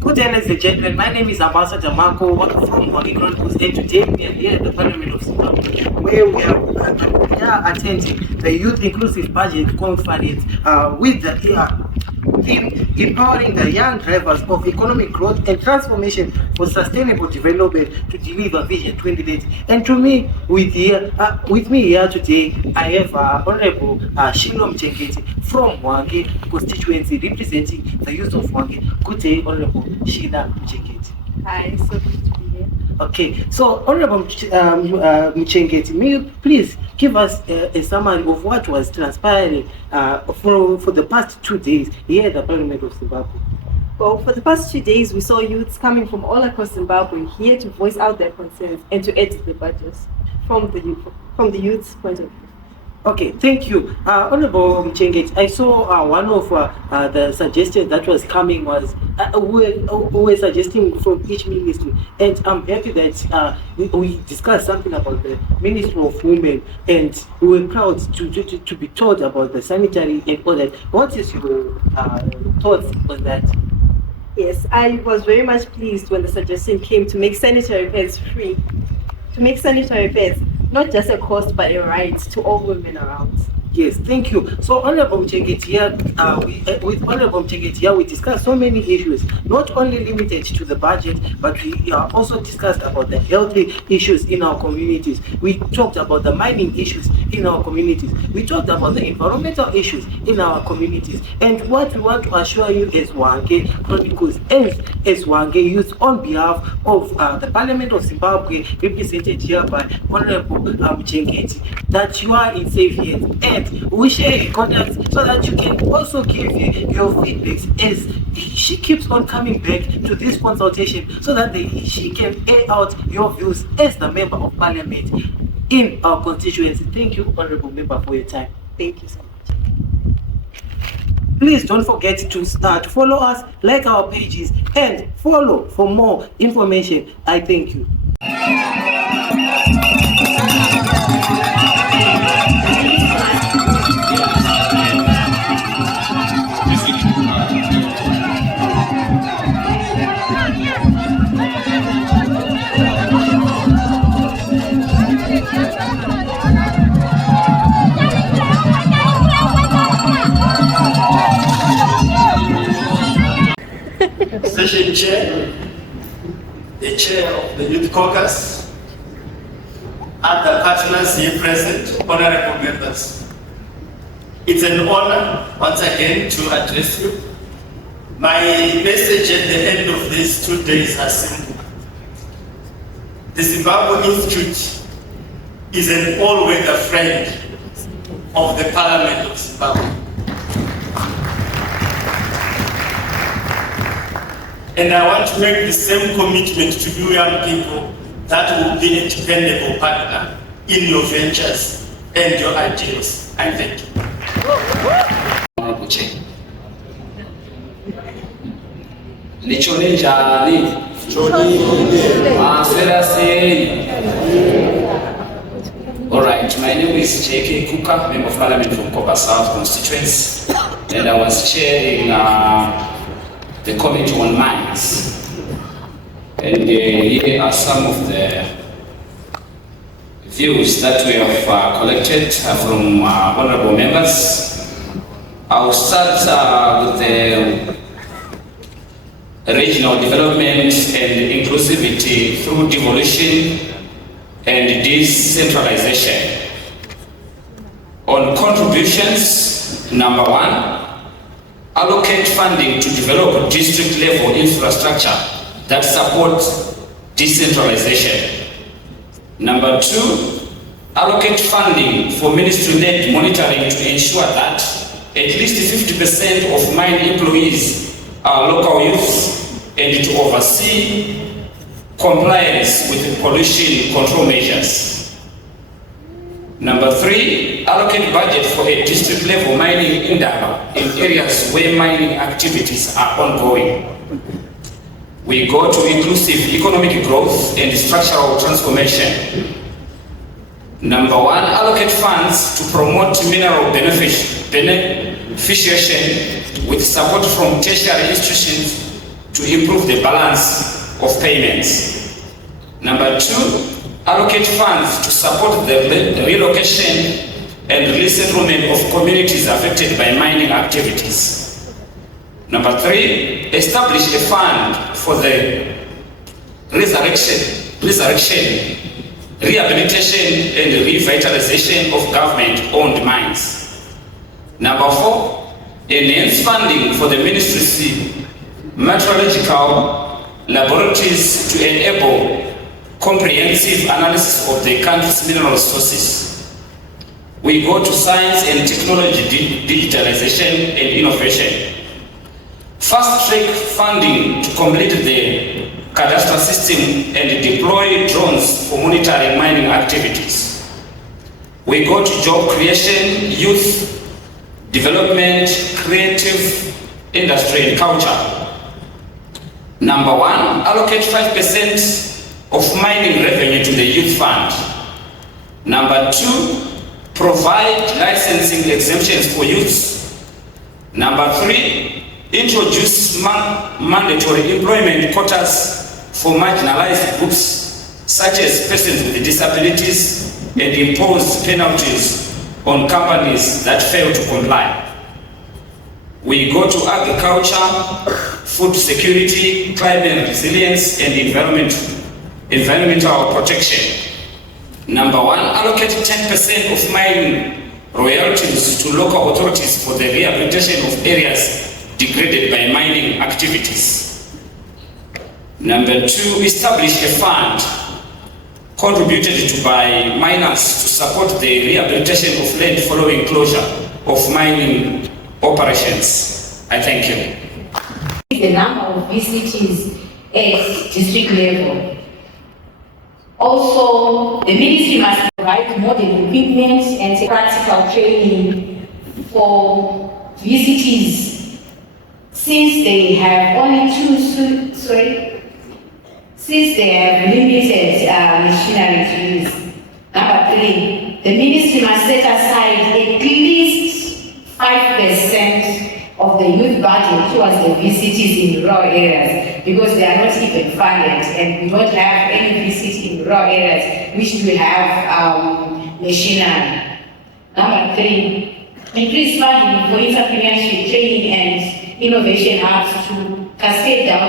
Good day, ladies and gentlemen. My name is Ambassador Makomborero from Hwange Chronicles, and today we are here at the Parliament of Zimbabwe, where we are attending the Youth Inclusive Budget Conference with the theme empowering the young drivers of economic growth and transformation for sustainable development to deliver Vision 2030. And with me here today, I have Honorable Sheila Muchengeti from Hwange constituency, representing the youth of Hwange. Good day, Honorable Sheila Muchengeti. Hi, so good to be here. Okay, so Honorable Muchengeti, may you please give us a summary of what was transpiring for the past 2 days here at the Parliament of Zimbabwe? Well, for the past 2 days, we saw youths coming from all across Zimbabwe here to voice out their concerns and to edit the budgets from the youth's point of view. Okay, thank you. Honorable Muchengeti, I saw one of the suggestions that was coming was we were suggesting from each ministry, and I'm happy that we discussed something about the Ministry of Women, and we were proud to be told about the sanitary and all that. What is your thoughts on that? Yes, I was very much pleased when the suggestion came to make sanitary pads free. To make sanitary pads not just a cost but a right to all women around. Yes, thank you. So Honorable Muchengeti here, with Honorable Muchengeti here, we discussed so many issues, not only limited to the budget, but we also discussed about the healthy issues in our communities. We talked about the mining issues in our communities. We talked about the environmental issues in our communities. And what we want to assure you as Hwange Chronicles and as Hwange Youth, on behalf of the Parliament of Zimbabwe, represented here by Honorable Muchengeti, that you are in safe hands. And we share your contacts so that you can also give your feedbacks as she keeps on coming back to this consultation, so that she can air out your views as the Member of Parliament in our constituency. Thank you, Honorable Member, for your time. Thank you so much. Please don't forget to follow us, like our pages, and follow for more information. I thank you. Session Chair, the Chair of the Youth Caucus, other partners here present, honorable members. It's an honor once again to address you. My message at the end of these 2 days are simple. The Zimbabwe Institute is an all-weather friend of the Parliament of Zimbabwe. And I want to make the same commitment to you young people, that will be a dependable partner in your ventures and your ideals. I thank you. All right, my name is J.K. Kuka, Member of Parliament from Copper South constituency, and I was chairing the Committee on Mines. And here are some of the views that we have collected from honorable members. I'll start with the regional development and inclusivity through devolution and decentralization. On contributions, number 1, allocate funding to develop district-level infrastructure that supports decentralization. Number 2, allocate funding for ministry-led monitoring to ensure that at least 50% of mine employees are local youths, and to oversee compliance with pollution control measures. Number 3, allocate budget for a district-level mining indaba in areas where mining activities are ongoing. We go to inclusive economic growth and structural transformation. Number 1, allocate funds to promote mineral beneficiation with support from tertiary institutions to improve the balance of payments. Number 2, allocate funds to support the relocation and resettlement of communities affected by mining activities. Number 3, establish a fund for the resurrection, rehabilitation and revitalization of government-owned mines. Number 4, enhance funding for the ministry's meteorological laboratories to enable comprehensive analysis of the country's mineral sources. We go to science and technology, digitalization and innovation. Fast-track funding to complete the cadastral system and deploy drones for monitoring mining activities. We go to job creation, youth development, creative industry and culture. Number 1, allocate 5% of mining revenue to the youth fund. Number 2, provide licensing exemptions for youths. Number 3, introduce mandatory employment quotas for marginalized groups such as persons with disabilities and impose penalties on companies that fail to comply. We go to agriculture, food security, climate resilience and environmental protection. Number 1, allocate 10% of mining royalties to local authorities for the rehabilitation of areas degraded by mining activities. Number 2, establish a fund contributed to by miners to support the rehabilitation of land following closure of mining operations. I thank you. The number of VCTs at district level. Also, the ministry must provide modern equipment and practical training for VCTs since they have only limited machinery to use. Number 3, the ministry must set aside at least 5% of the youth budget towards the VCTs in rural areas because they are not even funded and we don't have any VCT in rural areas which we have machinery. Number 3, increase funding for entrepreneurship training and innovation hubs to cascade down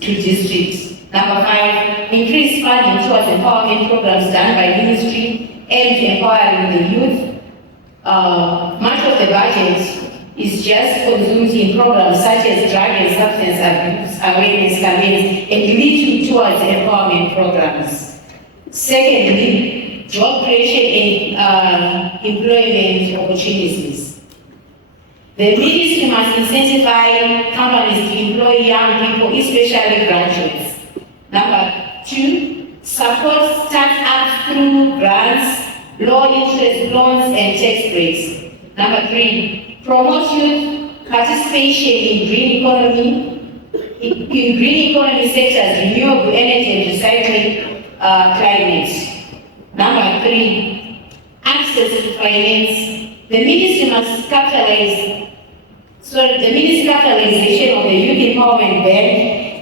to districts. Number 5, increase funding towards empowerment programs done by ministry and empowering the youth. Much of the budget is just consumed in programs such as drug and substance abuse awareness campaigns and little towards empowerment programs. Secondly, job creation and employment opportunities. The ministry must incentivize companies to employ young people, especially graduates. Number 2, support startups through grants, low interest loans and tax breaks. Number 3, promote youth participation in green economy, in green economy sectors, renewable energy and recycling climate. Number 3, access to finance. The ministry must capitalize, the ministry capitalization of the Youth Empowerment Bank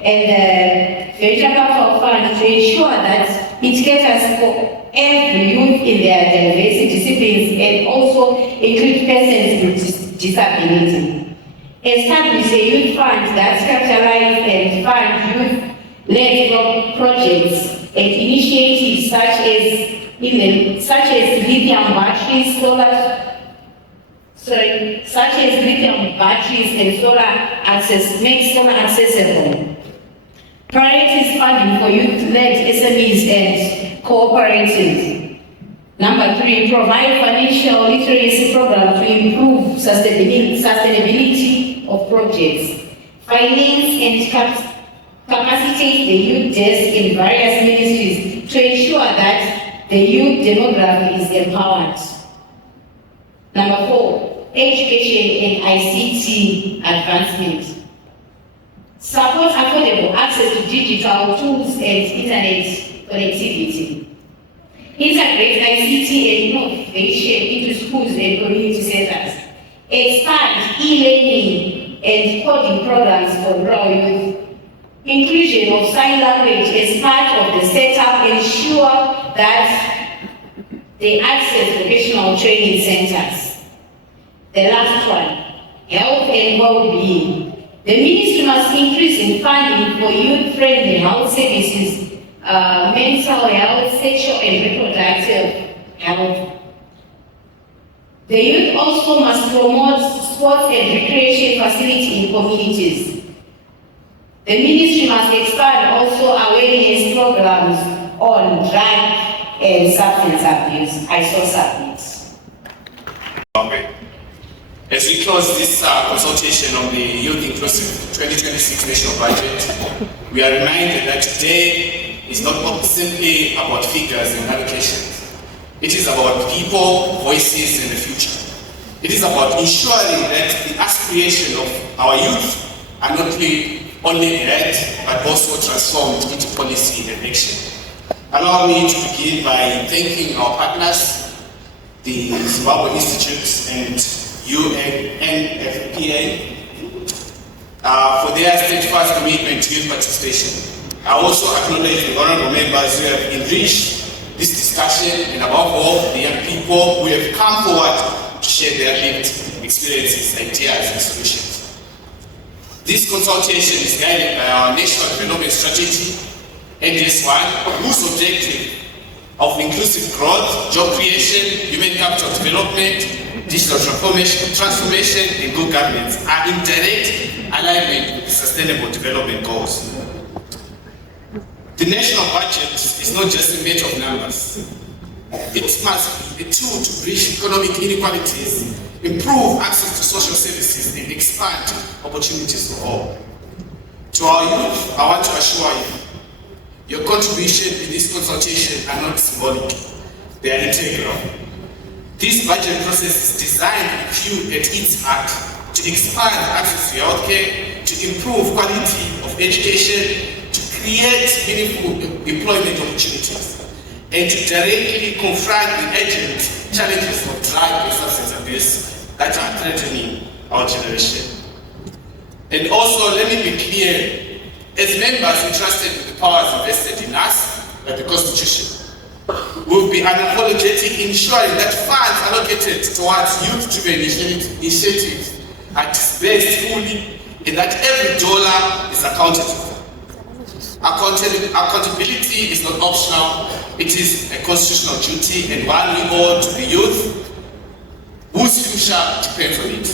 and the Venture Capital Fund to ensure that it caters for every youth in their diverse disciplines and also include persons with disability. Establish a youth fund that capitalizes and funds youth-led projects and initiatives such as lithium batteries, and solar access, make solar accessible. Priorities funding for youth-led SMEs and cooperatives. Number 3, provide financial literacy programs to improve sustainability of projects. Finance and capacitate the youth desk in various ministries to ensure that the youth demography is empowered. Number 4, education and ICT advancement. Support affordable access to digital tools and internet connectivity. Integrate ICT and innovation into schools and community centers. Expand e-learning and coding programs for rural youth. Inclusion of sign language as part of the setup ensure that they access vocational training centers. The last one, health and well-being. The ministry must increase in funding for youth-friendly health services, mental health, sexual and reproductive health. The youth also must promote sports and recreation facilities in communities. The ministry must expand also awareness programs on drug and substance abuse. I so submit. Okay. As we close this consultation on the Youth Inclusive 2026 National Budget, we are reminded that today is not simply about figures and allocations. It is about people, voices, and the future. It is about ensuring that the aspiration of our youth are not only heard, but also transformed into policy and action. Allow me to begin by thanking our partners, the Zimbabwe Institute and UNFPA, for their steadfast commitment to youth participation. I also acknowledge the honorable members who have enriched this discussion, and above all, the young people who have come forward to share their lived experiences, ideas, and solutions. This consultation is guided by our National Development Strategy, NDS1, whose objective of inclusive growth, job creation, human capital development, digital transformation, and good governance are in direct alignment with the Sustainable Development Goals. The national budget is not just a matter of numbers. It must be a tool to bridge economic inequalities, improve access to social services, and expand opportunities for all. To our youth, I want to assure you, your contribution in this consultation are not symbolic, they are integral. This budget process is designed with you at its heart to expand access to healthcare, to improve quality of education, to create meaningful employment opportunities, and to directly confront the urgent challenges of drug and substance abuse that are threatening our generation. And also, let me be clear, as members entrusted with the powers invested in us by the Constitution, we'll be unapologetic in ensuring that funds allocated towards youth-driven initiatives are disbursed fully and that every dollar is accounted for. Accountability is not optional, it is a constitutional duty and one we owe to the youth whose future depends on it.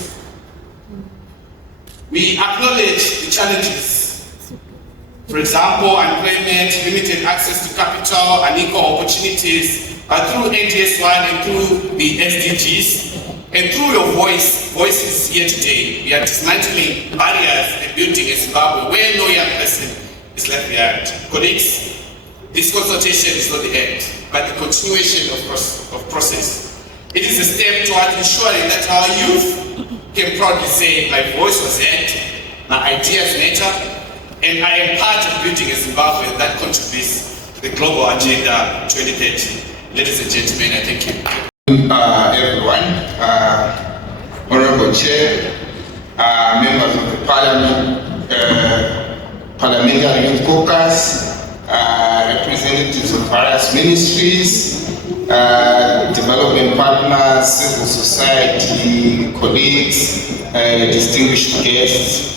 We acknowledge the challenges. For example, unemployment, limited access to capital, unequal opportunities, but through NDS1 and through the SDGs, and through your voices here today, we are dismantling barriers and building a Zimbabwe where no young person is left behind. Colleagues, this consultation is not the end, but the continuation of process. It is a step toward ensuring that our youth can proudly say, my voice was heard, my ideas matter, and I am part of building a Zimbabwe that contributes to the global agenda 2030. Ladies and gentlemen, I thank you. Everyone, Honorable Chair, members of the Parliamentary Youth Caucus, representatives of various ministries, development partners, civil society, colleagues, distinguished guests,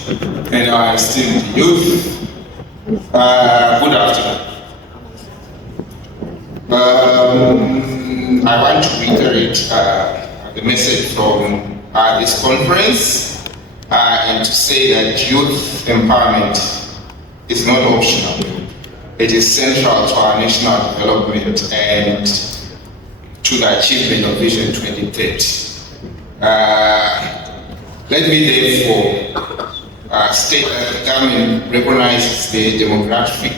and our esteemed youth. Good afternoon. I want to reiterate the message from this conference and to say that youth empowerment is not optional. It is central to our national development and to the achievement of Vision 2030. Let me therefore state that the government recognizes the demographic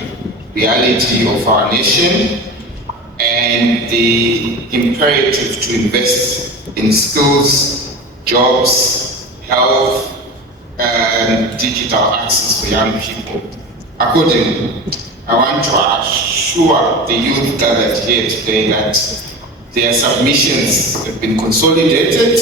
reality of our nation and the imperative to invest in skills, jobs, health, and digital access for young people. Accordingly, I want to assure the youth gathered here today that their submissions have been consolidated.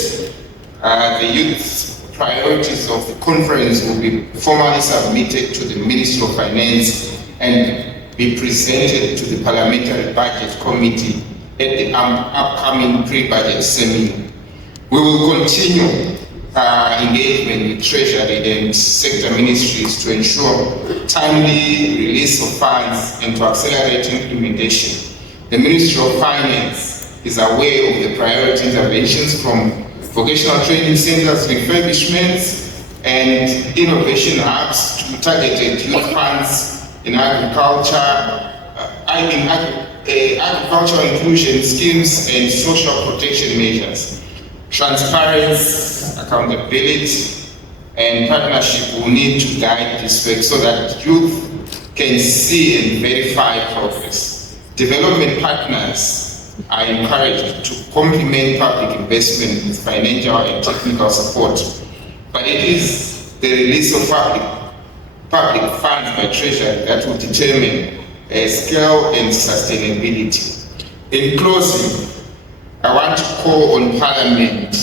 The youth priorities of the conference will be formally submitted to the Ministry of Finance and be presented to the Parliamentary Budget Committee at the upcoming pre-budget seminar. We will continue engagement with Treasury and sector ministries to ensure timely release of funds and to accelerate implementation. The Ministry of Finance is aware of the priority interventions from vocational training centers, refurbishments, and innovation hubs to targeted youth funds in agriculture, agricultural inclusion schemes and social protection measures. Transparency, accountability, and partnership will need to guide this work so that youth can see and verify progress. Development partners are encouraged to complement public investment with financial and technical support, but it is the release of public funds by Treasury that will determine scale and sustainability. In closing, I want to call on Parliament,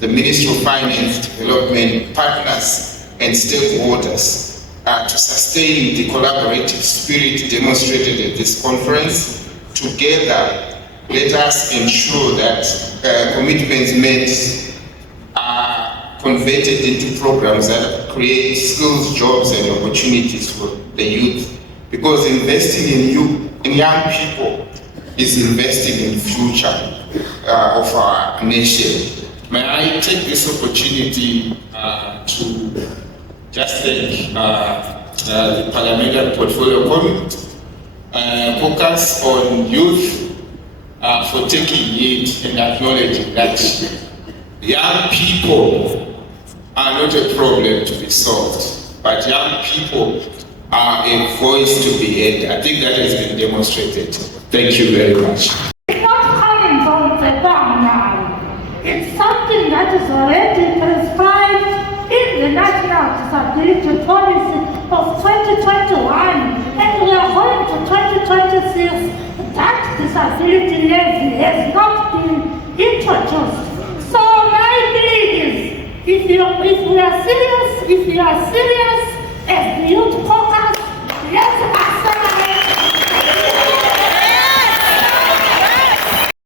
the Ministry of Finance, Development, partners and stakeholders to sustain the collaborative spirit demonstrated at this conference. Together, let us ensure that commitments made are converted into programs that create skills, jobs, and opportunities for the youth. Because investing in young people is investing in the future of our nation. May I take this opportunity to just thank the Parliamentary Portfolio Committee, focus on youth, for taking it and acknowledging that young people are not a problem to be solved, but young people are a voice to be heard. I think that has been demonstrated. Thank you very much. It's not coming from the ground now. It's something that is already prescribed in the National Disability Policy of 2021, and we are going to 2026. That disability levy has not been introduced. So my plea is, if you are serious as the youth